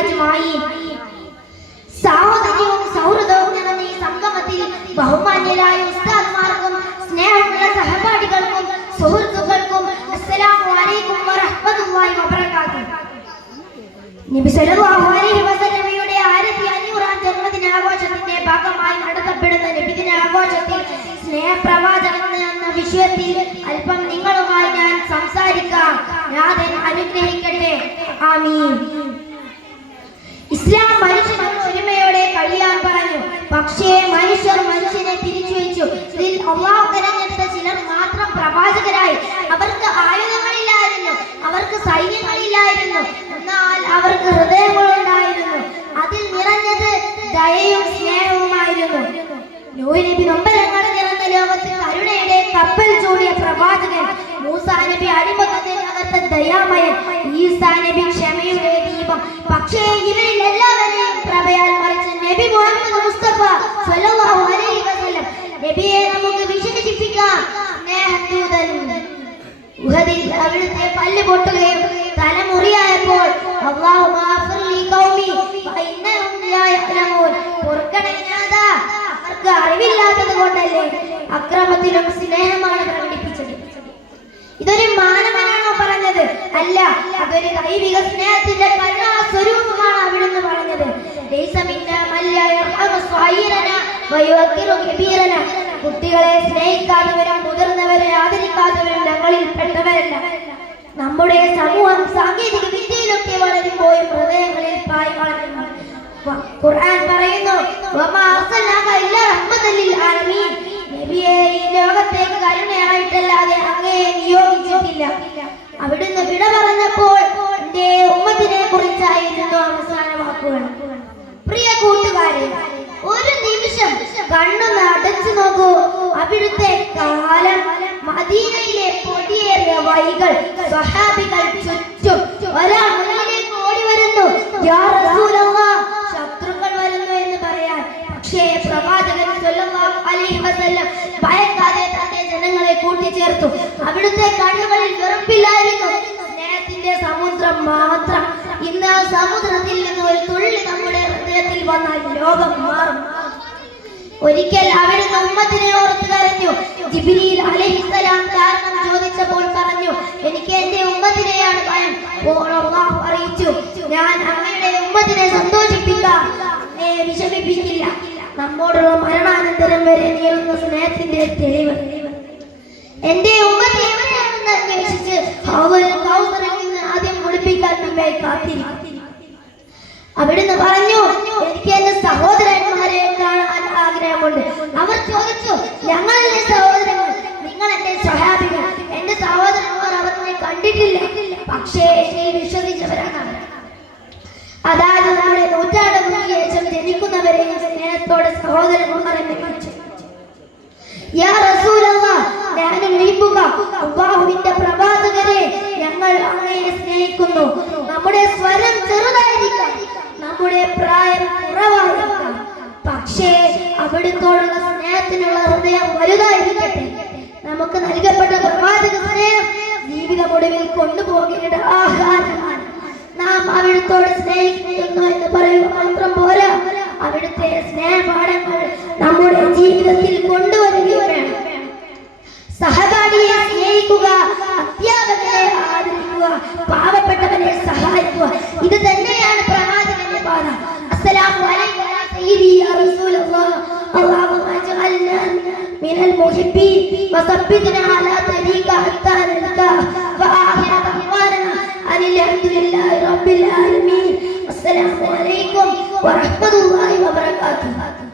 أجمعين. സാഹോദര്യവും സൗഹൃദവും നിറഞ്ഞ ഈ സംഗമത്തിൽ ബഹുമാന്യരായ ഉസ്താദ്മാർക്കും സ്നേഹമുള്ള സഹപാഠികൾക്കും സുഹൃത്തുക്കൾക്കും അസ്സലാമു അലൈക്കും വറഹ്മത്തുള്ളാഹി വബറകാതുഹു. നബി സല്ലല്ലാഹു അലൈഹി വസല്ലമയുടെ 1500-ാം ജന്മദിനാഘോഷത്തിന്റെ ഭാഗമായി നടത്തപ്പെടുന്ന നബിദിനാഘോഷത്തിൽ സ്നേഹപ്രവാചകൻ എന്ന വിഷയത്തിൽ അല്പം നിങ്ങളുമായി ഞാൻ സംസാരിക്കാം. നാഥൻ അനുഗ്രഹിക്കട്ടെ. ആമീൻ. ഇസ്ലാം മനുഷ്യനോട് ഒരുമയോടെ കഴിയാൻ പറഞ്ഞു. പക്ഷേ മനുഷ്യർ മനുഷ്യനെ തിരിച്ചു വെച്ചു. ഇതിൽ അല്ലാഹു തിരഞ്ഞെടുത്ത ചിലർ മാത്രം പ്രവാചകരായി. അവർക്ക് ആയുധങ്ങളില്ലായിരുന്നു, അവർക്ക് സൈന്യങ്ങളില്ലായിരുന്നു, എന്നാൽ അവർക്ക് ഹൃദയങ്ങളുണ്ടായിരുന്നു. അതിൽ നിറഞ്ഞത് ദയയും സ്നേഹവുമായിരുന്നു. നൂഹ് നബി നൊമ്പരങ്ങൾ നിറഞ്ഞ ലോകത്ത് കരുണയുടെ കപ്പൽ ചൂടിയ പ്രവാചകൻ. മൂസാ നബി അടിമകത്തിൽ അകത്ത ദയാമയൻ. ഈസാ നബി ക്ഷമയുടെ ദീപം. പക്ഷേ ഇവരിൽ എല്ലാവരെയും പ്രഭയാൽ മറിച്ച നബി മുഹമ്മദ് മുസ്തഫ സ്വല്ലല്ലാഹു അലൈഹി വസല്ലം നബിയെ നമുക്ക് വിശേഷിപ്പിക്കാം സ്നേഹദൂതൻ. ഉഹദിൽ അവിടുത്തെ പല്ല് പൊട്ടുകയും തലമുറിയായപ്പോൾ അല്ലാഹു മാഫിർലി ഖൗമി ഫഇന്നഹും ലാ യഅലമൂൻ, പൊറുക്കണനാഥ അവർക്ക് അറിവില്ലാത്തത് കൊണ്ടല്ലേ. അക്രമത്തിലും സ്നേഹമാണ് പ്രകടിപ്പിച്ചത്. ഇതൊരു മാനവനാണോ പറഞ്ഞത്? അല്ല, അതൊരു ദൈവിക സ്നേഹത്തിന്റെ കരുണാസ്വരൂപമാണ് അവിടുന്ന് പറഞ്ഞത്. കുട്ടികളെ സ്നേഹിക്കാത്തവരും മുതിർന്നവരെ ആദരിക്കാത്തവരും ഞങ്ങളിൽ പെട്ടവരല്ല. നമ്മുടെ സമൂഹം സാങ്കേതിക വിദ്യയിലൊക്കെ വളരുമ്പോഴും ഹൃദയങ്ങളിൽ പായി വളരുന്നു. ഖുർആൻ പറയുന്നു, വമാ അർസൽനാക ഇല്ലാ റഹ്മത്തൻ ലിൽ ആലമീൻ, നബിയെ ഈ ലോകത്തേക്ക് കരുണയായിട്ടല്ലാതെ അങ്ങയെ നിയോഗിച്ചിട്ടില്ല. അവിടുന്ന് വിട പറഞ്ഞപ്പോൾ എന്റെ ഉമ്മത്തിനെ കുറിച്ചായിരുന്നു അവസാന വാക്കുകൾ. പ്രിയ കൂട്ടുകാരെ, ഒരു നിമിഷം കണ്ണൊന്ന് അടച്ചു നോക്കൂ. അവിടുത്തെ കാലം, മദീനയിലെ പൊടിയേറിയ വഴികൾ, സ്വഹാബികൾ ചുറ്റും. ഒരാൾ മുന്നിലേക്ക് ഓടി വരുന്നു, യാ റസൂലല്ലാഹ്, ശത്രുക്കൾ വരുന്നു എന്ന് പറയാൻ. പക്ഷേ പ്രവാചകൻ സ്വല്ലല്ലാഹു അലൈഹി വസല്ലം ഭയക്കാതെ തന്റെ ജനങ്ങളെ കൂട്ടിച്ചേർത്തു. അവിടുത്തെ കണ്ണുകളിൽ വെറുപ്പില്ലായിരുന്നു, സ്നേഹത്തിന്റെ സമുദ്രം മാത്രം. ഇന്ന് ആ സമുദ്രത്തിൽ നിന്ന് ഒരു തുള്ളി നമ്മുടെ ഹൃദയത്തിൽ വന്നാൽ ലോകം മാറും. ഒരിക്കൽ അവിടുന്ന് ഉമ്മത്തിനെ ഓർത്ത് കരഞ്ഞു. ജിബ്രീൽ അലൈഹിസ്സലാം കാരണം ചോദിച്ചപ്പോൾ പറഞ്ഞു, എനിക്ക് എന്റെ ഉമ്മത്തിനെയാണ് ഭയം. അല്ലാഹു അറിയിച്ചു, ഞാൻ അങ്ങയുടെ ഉമ്മത്തിനെ സന്തോഷിപ്പിക്കാം, എന്നെ വിഷമിപ്പിക്കില്ല. നമ്മോടുള്ള മരണാനന്തരം വരെ നീളുന്ന സ്നേഹത്തിന്റെ തെളിവ്. എന്റെ ഉമ്മത്തെ എവിടെയാണെന്ന് അന്വേഷിച്ച് കൗസറിൽ നിന്ന് ആദ്യം കുടിപ്പിക്കാൻ നമ്മെ കാത്തിരിക്കും. അവിടുന്ന് പറഞ്ഞു, എനിക്ക് എന്റെ സഹോദരന്മാരെ കാണാൻ ആഗ്രഹമുണ്ട്. അവർ ചോദിച്ചു, ഞങ്ങളല്ലേ സഹോദരങ്ങൾ, നിങ്ങൾ എന്റെ സ്വഹാബികൾ. എന്റെ സഹോദരന്മാർ അവരെ കണ്ടിട്ടില്ല, പക്ഷേ എന്നെ വിശ്വസിച്ചവരാണ് അവർ. അതായത് നമ്മുടെ നൂറ്റാണ്ടുകൾക്ക് ശേഷം ജനിക്കുന്നവരെയും സ്നേഹത്തോടെ സഹോദരന്മാർ എന്ന് വിളിച്ചു. യാ റസൂലല്ലാഹ്, അല്ലാഹുവിന്റെ പ്രവാചകരെ, ഞങ്ങൾ അങ്ങയെ സ്നേഹിക്കുന്നു. നമ്മുടെ സ്വരം ചെറുതായിരിക്കാം, നമ്മുടെ പ്രായം കുറവായിരിക്കാം, പക്ഷേ അവിടുത്തോടുള്ള സ്നേഹത്തിനുള്ള ഹൃദയം വലുതായിരിക്കട്ടെ. നമുക്ക് നൽകപ്പെട്ട പ്രവാചക സ്നേഹം ജീവിതമൊടുവിൽ കൊണ്ടുപോകേണ്ട ആഹാരമാണ്. നാം അവിടുത്തോട് സ്നേഹിക്കുന്നു എന്ന് പറയുക മാത്രം പോരാ, അവിടുത്തെ സ്നേഹപാഠങ്ങൾ നമ്മുടെ ജീവിതത്തിൽ കൊണ്ടുവരികയും വേണം. സഹപാഠിയെ സ്നേഹിക്കുക, അധ്യാപകരെ ആദരിക്കുക, പാവപ്പെട്ടവരെ സഹായിക്കുക, ഇത് തന്നെയാണ് പ്രവാചകന്റെ പാത. അസ്സലാമു അലൈക്കും യാ സയ്യിദി യാ റസൂലല്ലാഹ്, അല്ലാഹുമ്മ അജ്അൽനാ മിനൽ മുഹിബ്ബീൻ വസബ്ബിത്നാ അലാ തരീഖ ഹത്താ നൽകാ വആഖിറ ദഅ്വാനാ അനിൽ ഹംദുലില്ലാഹി റബ്ബിൽ ആലമീൻ. അസ്സലാമു അലൈക്കും വറഹ്മത്തുള്ളാഹി